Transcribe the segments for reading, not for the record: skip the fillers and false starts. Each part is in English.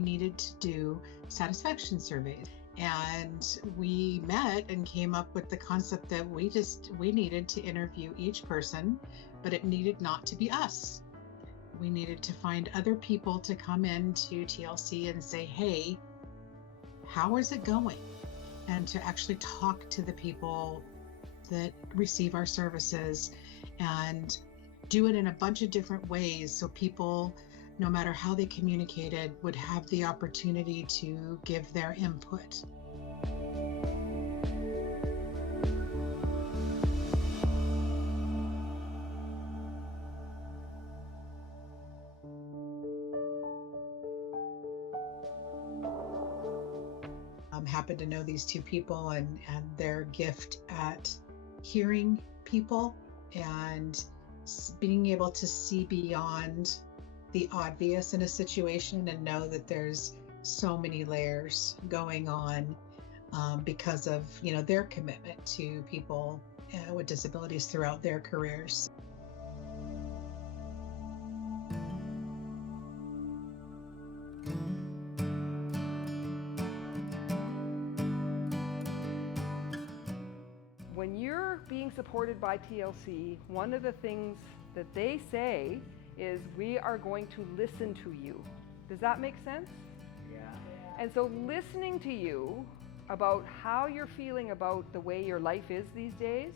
needed to do satisfaction surveys. And we met and came up with the concept that we needed to interview each person, but it needed not to be us. We needed to find other people to come into TLC and say, hey, how is it going? And to actually talk to the people that receive our services and do it in a bunch of different ways so people, no matter how they communicated, would have the opportunity to give their input. Happened to know these two people and their gift at hearing people and being able to see beyond the obvious in a situation and know that there's so many layers going on because of their commitment to people with disabilities throughout their careers. When you're being supported by TLC, one of the things that they say is, we are going to listen to you. Does that make sense? Yeah. And so listening to you about how you're feeling about the way your life is these days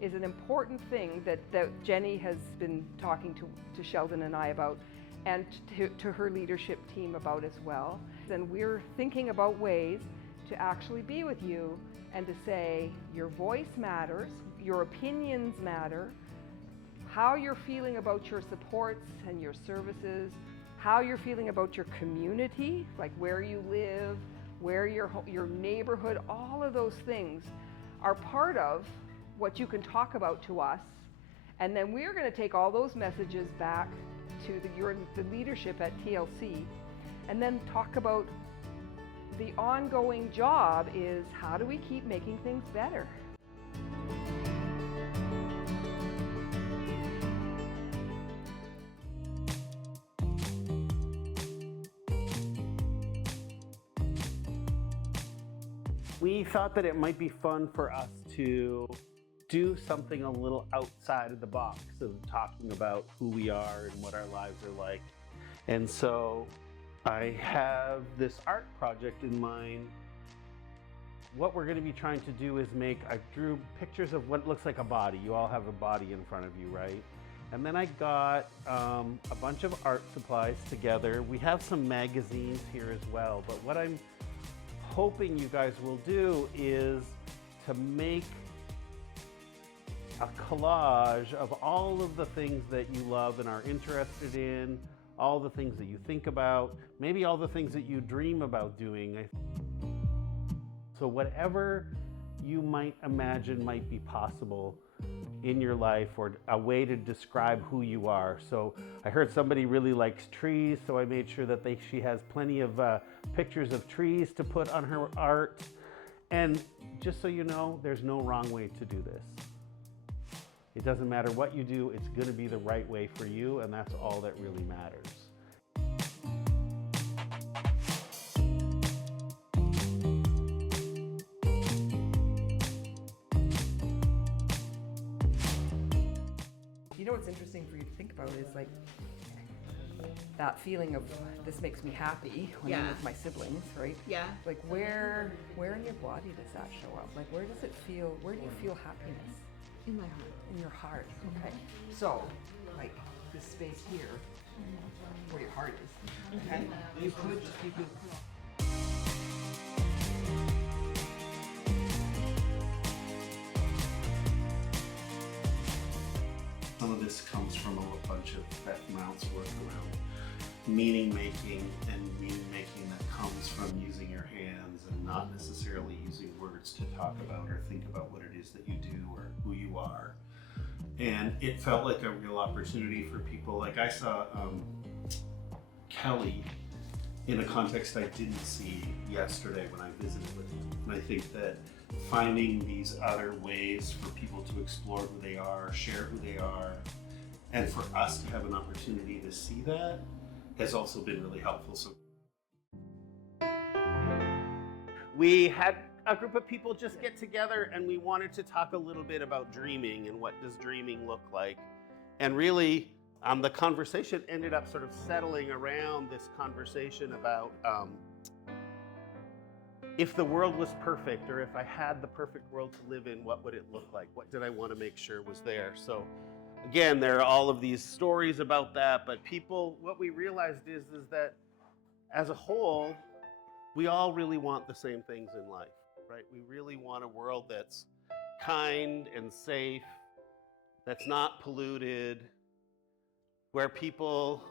is an important thing that Jenny has been talking to Sheldon and I about, and to her leadership team about as well. And we're thinking about ways to actually be with you and to say your voice matters, your opinions matter, how you're feeling about your supports and your services, how you're feeling about your community, like where you live, where your neighborhood, all of those things are part of what you can talk about to us. And then we're going to take all those messages back to the leadership at TLC and then talk about the ongoing job is, how do we keep making things better? We thought that it might be fun for us to do something a little outside of the box of talking about who we are and what our lives are like. And so I have this art project in mind. What we're going to be trying to do is I drew pictures of what looks like a body. You all have a body in front of you, right? And then I got a bunch of art supplies together. We have some magazines here as well, but what I'm hoping you guys will do is to make a collage of all of the things that you love and are interested in, all the things that you think about, maybe all the things that you dream about doing. So whatever you might imagine might be possible in your life, or a way to describe who you are. So I heard somebody really likes trees, so I made sure that she has plenty of pictures of trees to put on her art. And just so you know, there's no wrong way to do this. It doesn't matter what you do, it's going to be the right way for you, and that's all that really matters. You know what's interesting for you to think about is like that feeling of, this makes me happy when I'm with my siblings, right? Yeah. Like where in your body does that show up? Like where does it feel, where do you feel happiness? In my heart. In your heart, okay. So, like this space here, where your heart is, okay? You could just keep it. Some of this comes from a bunch of Beth Mount's work around meaning making, and meaning making that comes from using your hands and not necessarily using words to talk about or think about what it is that you do or who you are. And it felt like a real opportunity for people. Like I saw Kelly in a context I didn't see yesterday when I visited with him. And I think that finding these other ways for people to explore who they are, share who they are, and for us to have an opportunity to see that has also been really helpful. So we had a group of people just get together and we wanted to talk a little bit about dreaming and what does dreaming look like. And really, the conversation ended up sort of settling around this conversation about if the world was perfect, or if I had the perfect world to live in, what would it look like? What did I want to make sure was there? So again, there are all of these stories about that, but people, what we realized is that as a whole, we all really want the same things in life, right? We really want a world that's kind and safe, that's not polluted, where people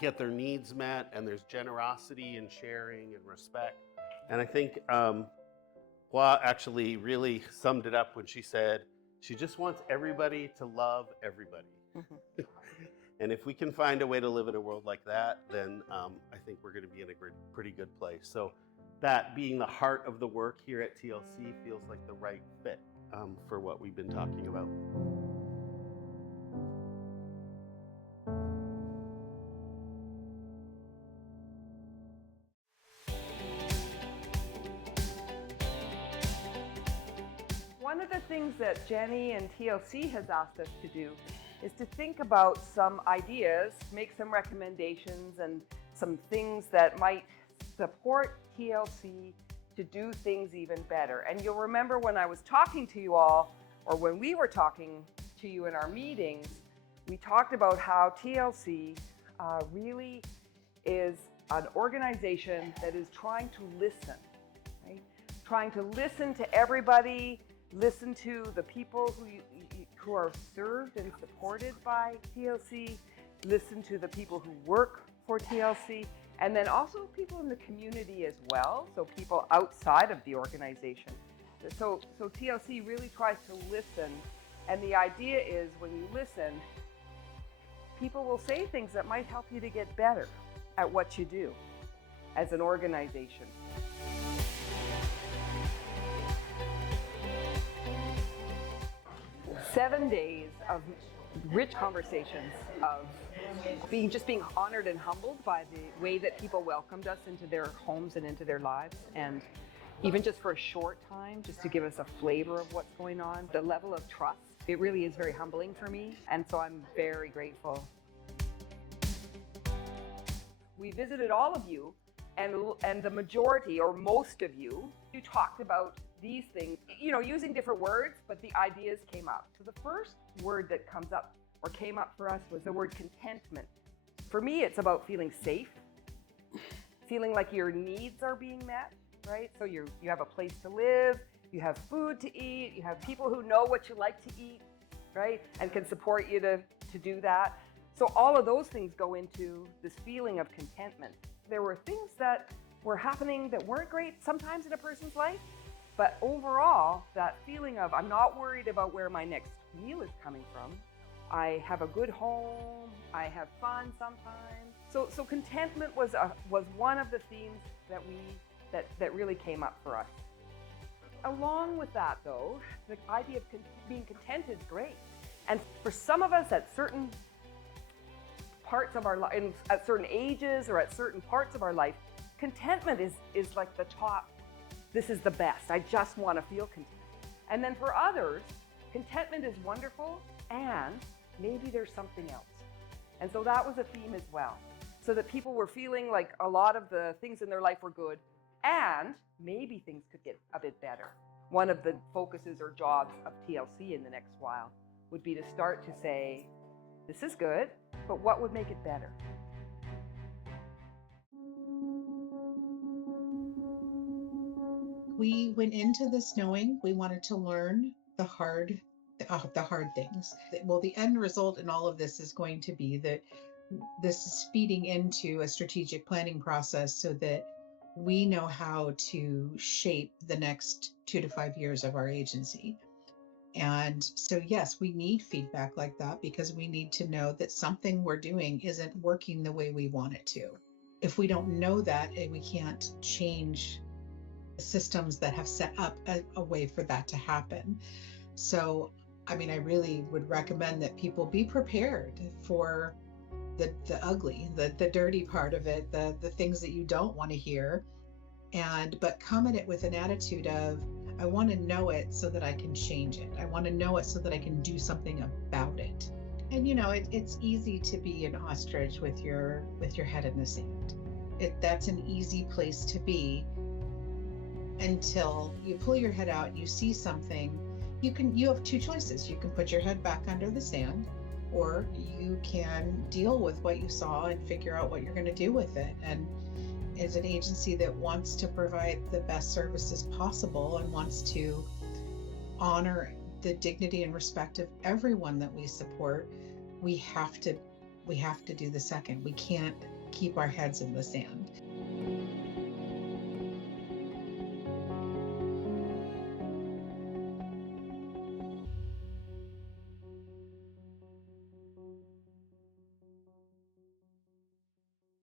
get their needs met and there's generosity and sharing and respect. And I think Hua actually really summed it up when she said she just wants everybody to love everybody. Mm-hmm. And if we can find a way to live in a world like that, then I think we're going to be in a pretty good place. So that being the heart of the work here at TLC feels like the right fit for what we've been talking about. One of the things that Jenny and TLC has asked us to do is to think about some ideas, make some recommendations and some things that might support TLC to do things even better. And you'll remember when I was talking to you all, or when we were talking to you in our meetings, we talked about how TLC really is an organization that is trying to listen, right? Trying to listen to everybody, listen to the people who are served and supported by TLC, listen to the people who work for TLC, and then also people in the community as well, so people outside of the organization. So TLC really tries to listen, and the idea is when you listen, people will say things that might help you to get better at what you do as an organization. Seven days of rich conversations, of being honored and humbled by the way that people welcomed us into their homes and into their lives, and even just for a short time, just to give us a flavor of what's going on. The level of trust, it really is very humbling for me, and so I'm very grateful. We visited all of you, and the majority, or most of you talked about these things, using different words, but the ideas came up. So the first word that came up for us was the word contentment. For me, it's about feeling safe, feeling like your needs are being met, right? So you have a place to live, you have food to eat, you have people who know what you like to eat, right? And can support you to do that. So all of those things go into this feeling of contentment. There were things that were happening that weren't great sometimes in a person's life, but overall, that feeling of I'm not worried about where my next meal is coming from. I have a good home. I have fun sometimes. So contentment was one of the themes that really came up for us. Along with that, though, the idea of being content is great, and for some of us at certain parts of our life, at certain ages or at certain parts of our life, contentment is like the top. This is the best. I just want to feel content. And then for others, contentment is wonderful, and maybe there's something else. And so that was a theme as well. So that people were feeling like a lot of the things in their life were good, and maybe things could get a bit better. One of the focuses or jobs of TLC in the next while would be to start to say, this is good, but what would make it better? We went into this knowing we wanted to learn the hard things. Well, the end result in all of this is going to be that this is feeding into a strategic planning process so that we know how to shape the next 2 to 5 years of our agency. And so, yes, we need feedback like that because we need to know that something we're doing isn't working the way we want it to. If we don't know that, we can't change systems that have set up a way for that to happen. So, I really would recommend that people be prepared for the ugly, the dirty part of it, the things that you don't want to hear, but come at it with an attitude of, I want to know it so that I can change it. I want to know it so that I can do something about it. And it's easy to be an ostrich with your head in the sand. That's an easy place to be until you pull your head out, you see something. You have two choices. You can put your head back under the sand, or you can deal with what you saw and figure out what you're going to do with it. And as an agency that wants to provide the best services possible and wants to honor the dignity and respect of everyone that we support, we have to do the second. We can't keep our heads in the sand.